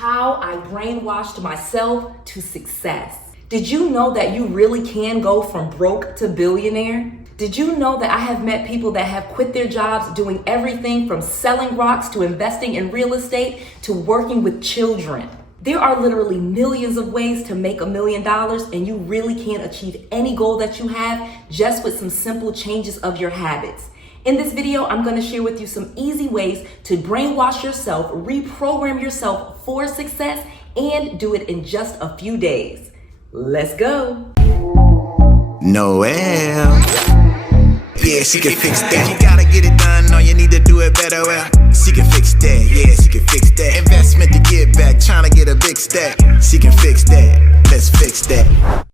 how I brainwashed myself to success. Did you know that you really can go from broke to billionaire? Did you know that I have met people that have quit their jobs doing everything from selling rocks to investing in real estate to working with children? There are literally millions of ways to make $1 million, and you really can achieve any goal that you have just with some simple changes of your habits. In this video, I'm going to share with you some easy ways to brainwash yourself, reprogram yourself for success, and do it in just a few days. Let's go. Noel. Yeah, she can fix that. You gotta get it done, or you need to do it better. Well, she can fix that. Yeah, she can fix that. Investment to get back, trying to get a big stack. She can fix that. Let's fix that.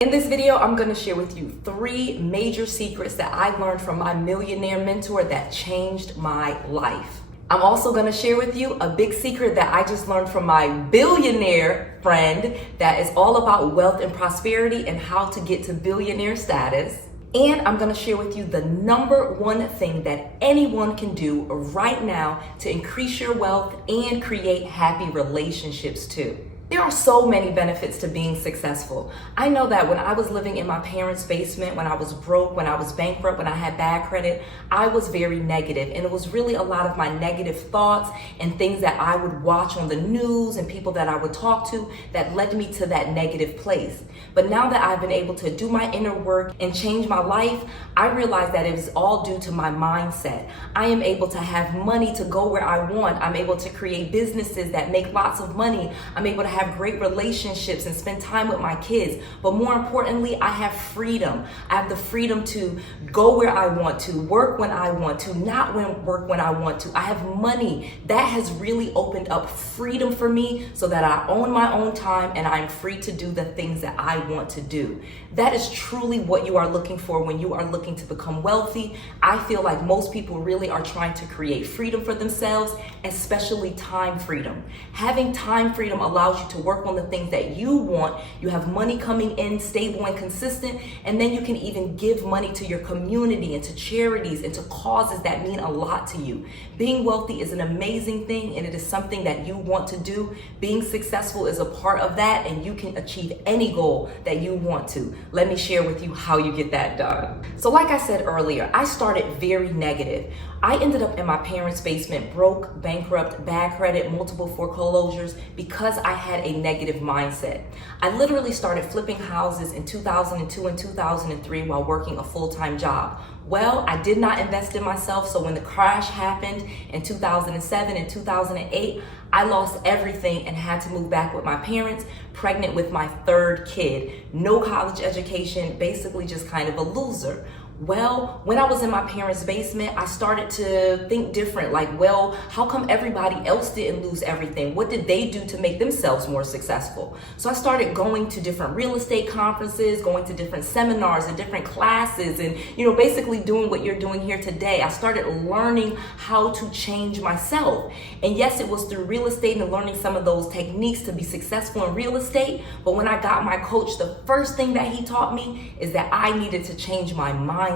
In this video, I'm going to share with you 3 major secrets that I learned from my millionaire mentor that changed my life. I'm also going to share with you a big secret that I just learned from my billionaire friend that is all about wealth and prosperity and how to get to billionaire status. And I'm going to share with you the #1 thing that anyone can do right now to increase your wealth and create happy relationships too. There are so many benefits to being successful. I know that when I was living in my parents' basement, when I was broke, when I was bankrupt, when I had bad credit, I was very negative. And it was really a lot of my negative thoughts and things that I would watch on the news and people that I would talk to that led me to that negative place. But now that I've been able to do my inner work and change my life, I realize that it is all due to my mindset. I am able to have money to go where I want. I'm able to create businesses that make lots of money. I'm able to have great relationships and spend time with my kids. But more importantly, I have freedom. I have the freedom to go where I want to, work when I want to, not work when I want to. I have money. That has really opened up freedom for me so that I own my own time and I'm free to do the things that I want to do. That is truly what you are looking for when you are looking to become wealthy. I feel like most people really are trying to create freedom for themselves, especially time freedom. Having time freedom allows you to work on the things that you want. You have money coming in stable and consistent, and then you can even give money to your community and to charities and to causes that mean a lot to you. Being wealthy is an amazing thing, and it is something that you want to do. Being successful is a part of that, and you can achieve any goal that you want to. Let me share with you how you get that done. So like I said earlier, I started very negative. I ended up in my parents' basement, broke, bankrupt, bad credit, multiple foreclosures because I had a negative mindset. I literally started flipping houses in 2002 and 2003 while working a full-time job. Well, I did not invest in myself, so when the crash happened in 2007 and 2008, I lost everything and had to move back with my parents, pregnant with my 3rd kid. No college education, basically just kind of a loser. Well, when I was in my parents' basement, I started to think different. Like, well, how come everybody else didn't lose everything? What did they do to make themselves more successful? So I started going to different real estate conferences, going to different seminars and different classes, and, basically doing what you're doing here today. I started learning how to change myself. And yes, it was through real estate and learning some of those techniques to be successful in real estate. But when I got my coach, the first thing that he taught me is that I needed to change my mindset.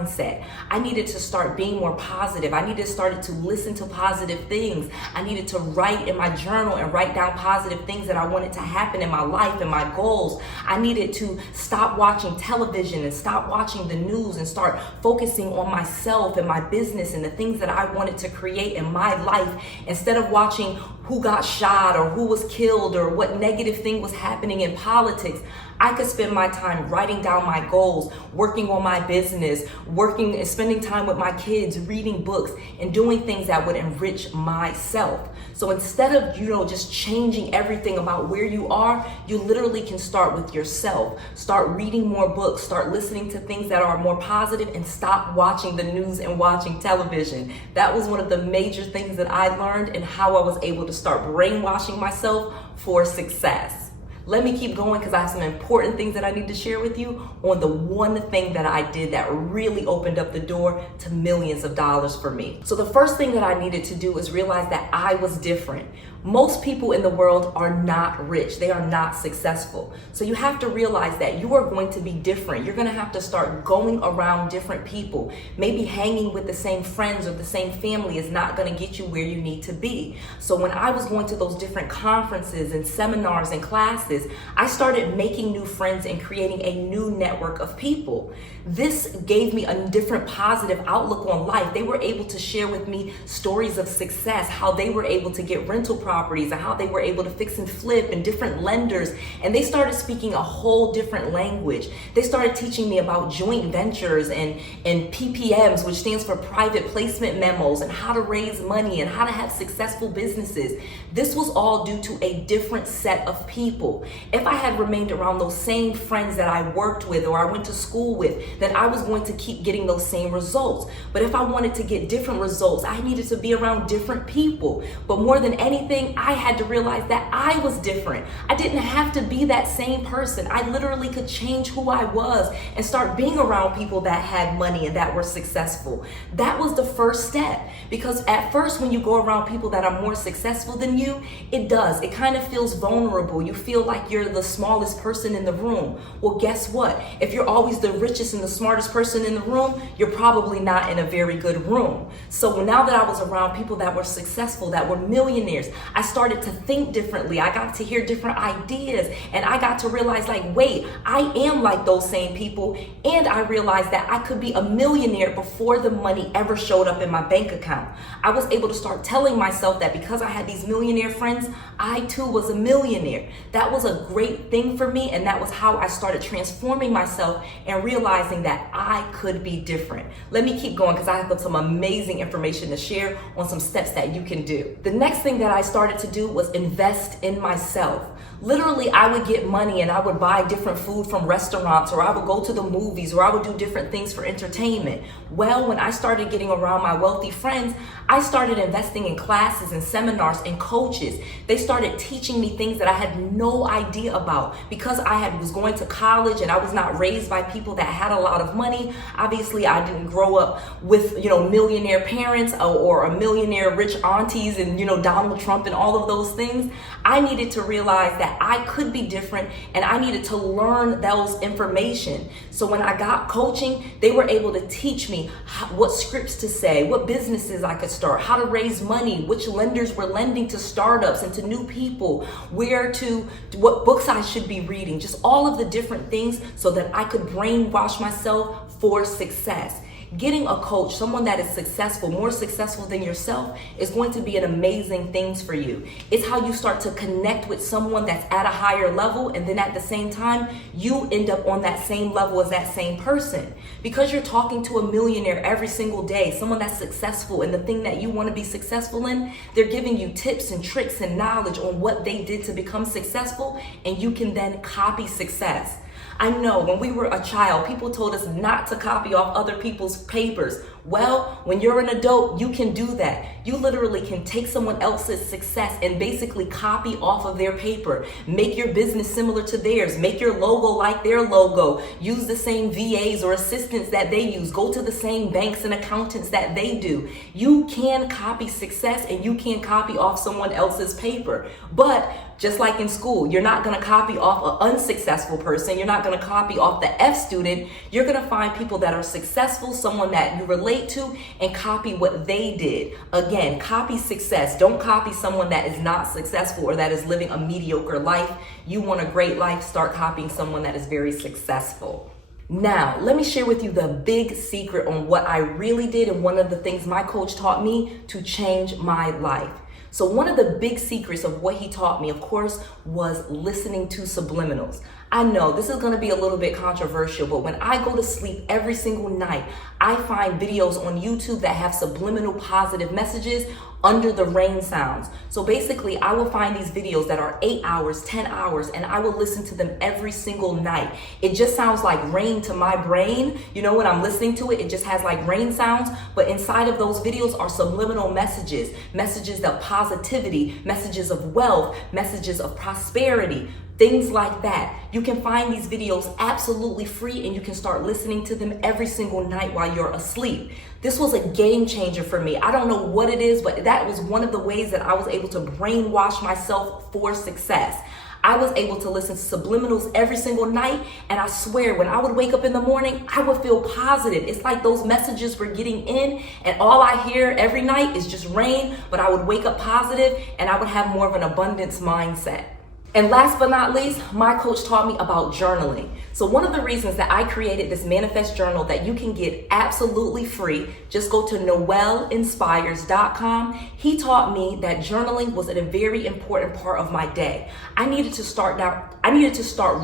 I needed to start being more positive. I needed to start to listen to positive things. I needed to write in my journal and write down positive things that I wanted to happen in my life and my goals. I needed to stop watching television and stop watching the news and start focusing on myself and my business and the things that I wanted to create in my life, instead of watching who got shot or who was killed or what negative thing was happening in politics. I could spend my time writing down my goals, working on my business, working and spending time with my kids, reading books, and doing things that would enrich myself. So instead of, just changing everything about where you are, you literally can start with yourself. Start reading more books, start listening to things that are more positive, and stop watching the news and watching television. That was one of the major things that I learned and how I was able to start brainwashing myself for success. Let me keep going because I have some important things that I need to share with you on the one thing that I did that really opened up the door to millions of dollars for me. So the first thing that I needed to do is realize that I was different. Most people in the world are not rich. They are not successful. So you have to realize that you are going to be different. You're going to have to start going around different people. Maybe hanging with the same friends or the same family is not going to get you where you need to be. So when I was going to those different conferences and seminars and classes, I started making new friends and creating a new network of people. This gave me a different positive outlook on life. They were able to share with me stories of success, how they were able to get rental properties and how they were able to fix and flip, and different lenders. And they started speaking a whole different language. They started teaching me about joint ventures and PPMs, which stands for private placement memos, and how to raise money and how to have successful businesses. This was all due to a different set of people. If I had remained around those same friends that I worked with or I went to school with, then I was going to keep getting those same results. But if I wanted to get different results, I needed to be around different people. But more than anything, I had to realize that I was different. I didn't have to be that same person. I literally could change who I was and start being around people that had money and that were successful. That was the first step, because at first when you go around people that are more successful than you, it kind of feels vulnerable. You feel like you're the smallest person in the room. Well, guess what? If you're always the richest and the smartest person in the room, you're probably not in a very good room. So now that I was around people that were successful, that were millionaires, I started to think differently. I got to hear different ideas, and I got to realize, like, wait, I am like those same people. And I realized that I could be a millionaire before the money ever showed up in my bank account. I was able to start telling myself that because I had these millionaire friends, I too was a millionaire. That was a great thing for me, and that was how I started transforming myself and realizing that I could be different. Let me keep going, because I have some amazing information to share on some steps that you can do. The next thing that I started to do was invest in myself. Literally, I would get money and I would buy different food from restaurants, or I would go to the movies, or I would do different things for entertainment. Well, when I started getting around my wealthy friends, I started investing in classes and seminars and coaches. They started teaching me things that I had no idea about, because I was going to college and I was not raised by people that had a lot of money. Obviously, I didn't grow up with, millionaire parents or a millionaire rich aunties and, Donald Trump and all of those things. I needed to realize that I could be different, and I needed to learn those information. So when I got coaching, they were able to teach me what scripts to say, what businesses I could start, how to raise money, which lenders were lending to startups and to new people, what books I should be reading, just all of the different things so that I could brainwash myself for success. Getting a coach, someone that is successful, more successful than yourself, is going to be an amazing thing for you. It's how you start to connect with someone that's at a higher level, and then at the same time, you end up on that same level as that same person. Because you're talking to a millionaire every single day, someone that's successful in the thing that you want to be successful in, they're giving you tips and tricks and knowledge on what they did to become successful, and you can then copy success. I know when we were a child, people told us not to copy off other people's papers. Well, when you're an adult, you can do that. You literally can take someone else's success and basically copy off of their paper. Make your business similar to theirs. Make your logo like their logo. Use the same VAs or assistants that they use. Go to the same banks and accountants that they do. You can copy success, and you can copy off someone else's paper. But just like in school, you're not going to copy off an unsuccessful person. You're not going to copy off the F student. You're going to find people that are successful, someone that you relate to, and copy what they did. Again, copy success. Don't copy someone that is not successful or that is living a mediocre life. You want a great life, start copying someone that is very successful. Now, let me share with you the big secret on what I really did, and one of the things my coach taught me to change my life. So one of the big secrets of what he taught me, of course, was listening to subliminals. I know this is going to be a little bit controversial, but when I go to sleep every single night, I find videos on YouTube that have subliminal positive messages under the rain sounds. So basically, I will find these videos that are 8 hours, 10 hours, and I will listen to them every single night. It just sounds like rain to my brain. When I'm listening to it, it just has like rain sounds, but inside of those videos are subliminal messages, messages of positivity, messages of wealth, messages of prosperity, things like that. You You can find these videos absolutely free, and you can start listening to them every single night while you're asleep. This was a game changer for me. I don't know what it is, but that was one of the ways that I was able to brainwash myself for success. I was able to listen to subliminals every single night, and I swear when I would wake up in the morning, I would feel positive. It's like those messages were getting in, and all I hear every night is just rain, but I would wake up positive and I would have more of an abundance mindset. And last but not least, my coach taught me about journaling. So one of the reasons that I created this manifest journal that you can get absolutely free, just go to 𝗏𝑒𝐿inspires.com. He taught me that journaling was a very important part of my day. I needed to start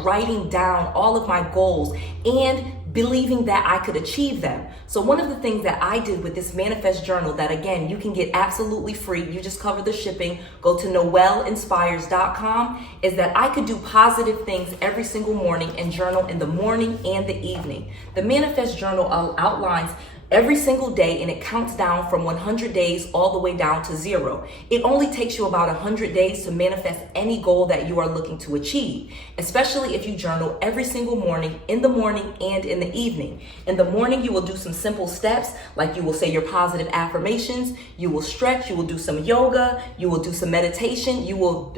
writing down all of my goals and believing that I could achieve them. So one of the things that I did with this manifest journal that, again, you can get absolutely free, you just cover the shipping, go to 𝗏𝑒𝐿inspires.com, is that I could do positive things every single morning and journal in the morning and the evening. The manifest journal outlines every single day, and it counts down from 100 days all the way down to 0. It only takes you about 100 days to manifest any goal that you are looking to achieve, especially if you journal every single morning, in the morning and in the evening. In the morning, you will do some simple steps, like you will say your positive affirmations, you will stretch, you will do some yoga, you will do some meditation, you will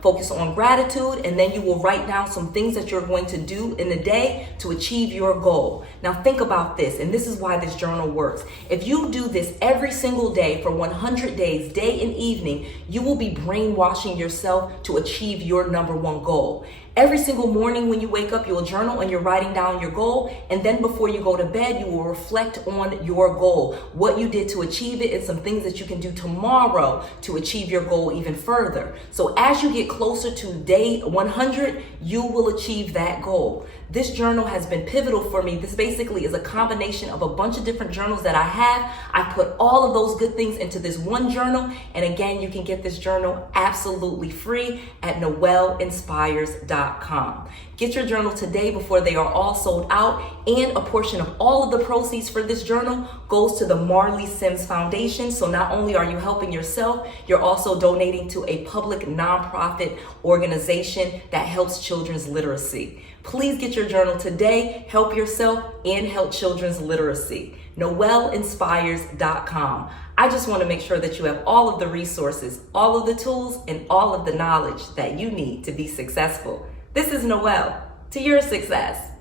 focus on gratitude, and then you will write down some things that you're going to do in the day to achieve your goal. Now think about this, and this is why this journal works. If you do this every single day for 100 days, day and evening, you will be brainwashing yourself to achieve your #1 goal. Every single morning when you wake up, you'll journal and you're writing down your goal. And then before you go to bed, you will reflect on your goal, what you did to achieve it, and some things that you can do tomorrow to achieve your goal even further. So as you get closer to day 100, you will achieve that goal. This journal has been pivotal for me. This basically is a combination of a bunch of different journals that I have. I put all of those good things into this one journal. And again, you can get this journal absolutely free at 𝗏𝑒𝐿inspires.com. Get your journal today before they are all sold out, and a portion of all of the proceeds for this journal goes to the Marley Sims Foundation. So not only are you helping yourself, you're also donating to a public nonprofit organization that helps children's literacy. Please get your journal today, help yourself, and help children's literacy. 𝗏𝑒𝐿inspires.com. I just want to make sure that you have all of the resources, all of the tools, and all of the knowledge that you need to be successful. This is Noelle, to your success.